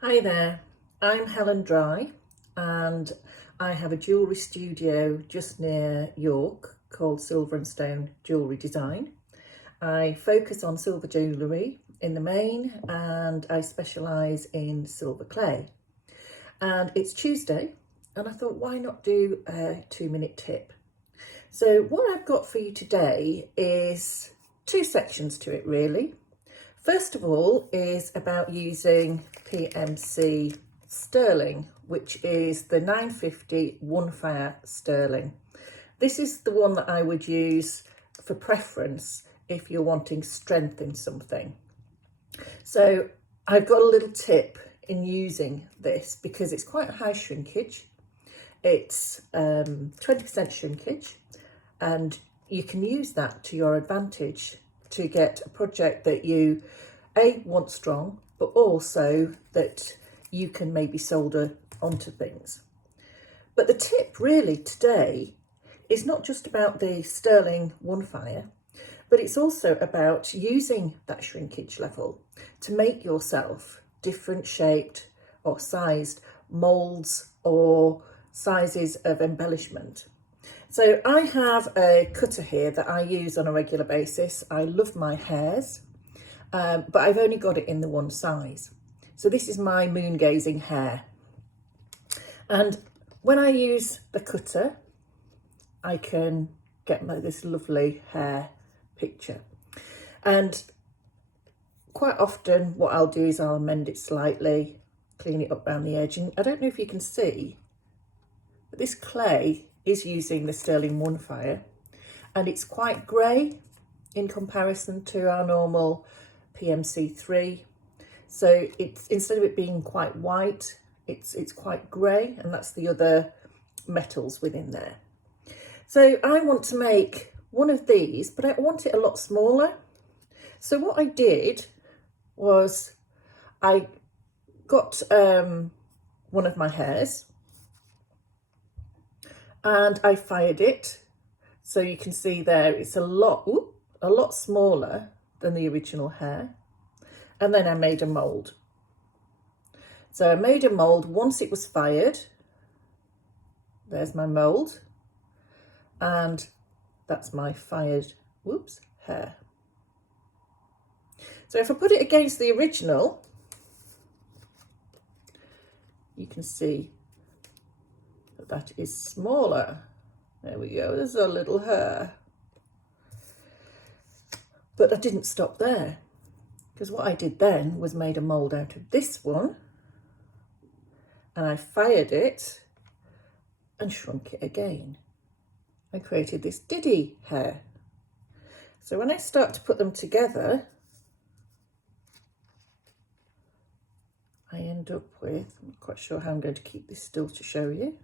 Hi there, I'm Helen Dry and I have a jewellery studio just near York called Silver and Stone Jewellery Design. I focus on silver jewellery in the main and I specialise in silver clay. And it's Tuesday and I thought, why not do a 2-minute tip? So what I've got for you today is two sections to it really. First of all is about using PMC Sterling, which is the 950 OneFire Sterling. This is the one that I would use for preference if you're wanting strength in something. So I've got a little tip in using this because it's quite high shrinkage. It's 20% shrinkage and you can use that to your advantage to get a project that you want strong, but also that you can maybe solder onto things. But the tip really today is not just about the Sterling OneFire, but it's also about using that shrinkage level to make yourself different shaped or sized molds or sizes of embellishment. So I have a cutter here that I use on a regular basis. I love my hares, but I've only got it in the one size. So this is my Moon Gazing Hare. And when I use the cutter, I can get this lovely hare picture. And quite often what I'll do is I'll amend it slightly, clean it up around the edge. And I don't know if you can see, but this clay is using the Sterling OneFire and it's quite grey in comparison to our normal PMC3. So it's, instead of it being quite white, it's quite grey, and that's the other metals within there. So I want to make one of these, but I want it a lot smaller. So what I did was I got one of my hares and I fired it. So you can see there it's a lot smaller than the original hare. And then I made a mould. So I made a mould once it was fired. There's my mould. And that's my fired, hare. So if I put it against the original, you can see that is smaller. There we go, there's a little hare. But I didn't stop there, because what I did then was made a mould out of this one and I fired it and shrunk it again. I created this diddy hare. So when I start to put them together, I end up with, I'm not quite sure how I'm going to keep this still to show you.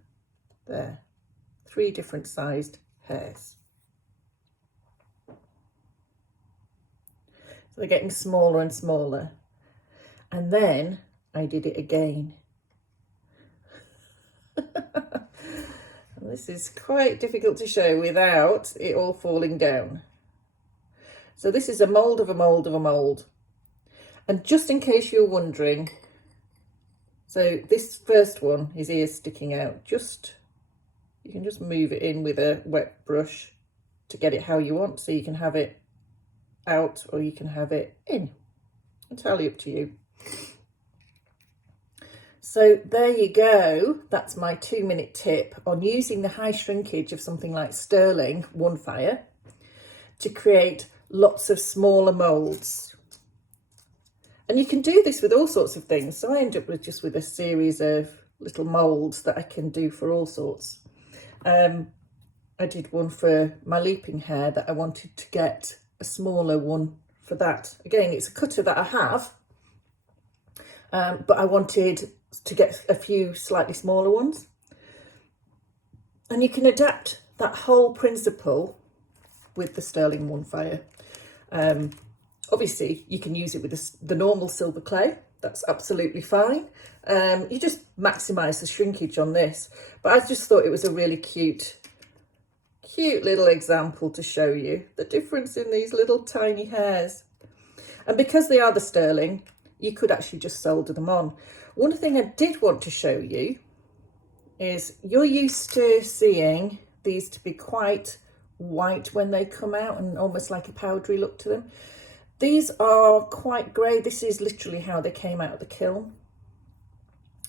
There, 3 different sized hares. So they're getting smaller and smaller. And then I did it again. And this is quite difficult to show without it all falling down. So this is a mould of a mould of a mould. And just in case you're wondering, so this first one, his ears sticking out, you can just move it in with a wet brush to get it how you want. So you can have it out or you can have it in. Entirely up to you. So there you go. That's my 2-minute tip on using the high shrinkage of something like Sterling OneFire to create lots of smaller moulds. And you can do this with all sorts of things. So I end up with just with a series of little moulds that I can do for all sorts. I did one for my looping hair that I wanted to get a smaller one for that. Again, it's a cutter that I have, but I wanted to get a few slightly smaller ones. And you can adapt that whole principle with the Sterling OneFire. Obviously, you can use it with the normal silver clay. That's absolutely fine. You just maximise the shrinkage on this. But I just thought it was a really cute little example to show you the difference in these little tiny hairs. And because they are the Sterling, you could actually just solder them on. One thing I did want to show you is you're used to seeing these to be quite white when they come out and almost like a powdery look to them. These are quite grey. This is literally how they came out of the kiln.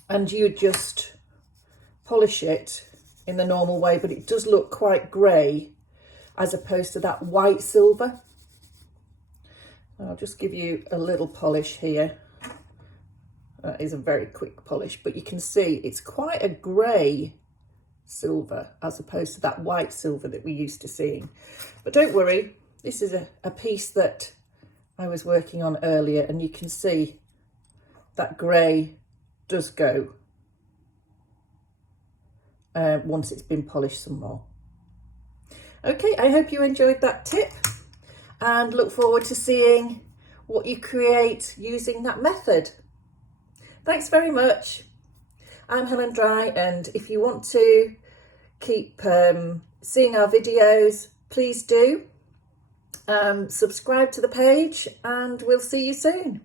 And you just polish it in the normal way, but it does look quite grey as opposed to that white silver. I'll just give you a little polish here. That is a very quick polish, but you can see it's quite a grey silver as opposed to that white silver that we're used to seeing. But don't worry, this is a piece that I was working on earlier, and you can see that grey does go once it's been polished some more. Okay, I hope you enjoyed that tip and look forward to seeing what you create using that method. Thanks very much. I'm Helen Dry, and if you want to keep seeing our videos, please do subscribe to the page, and we'll see you soon.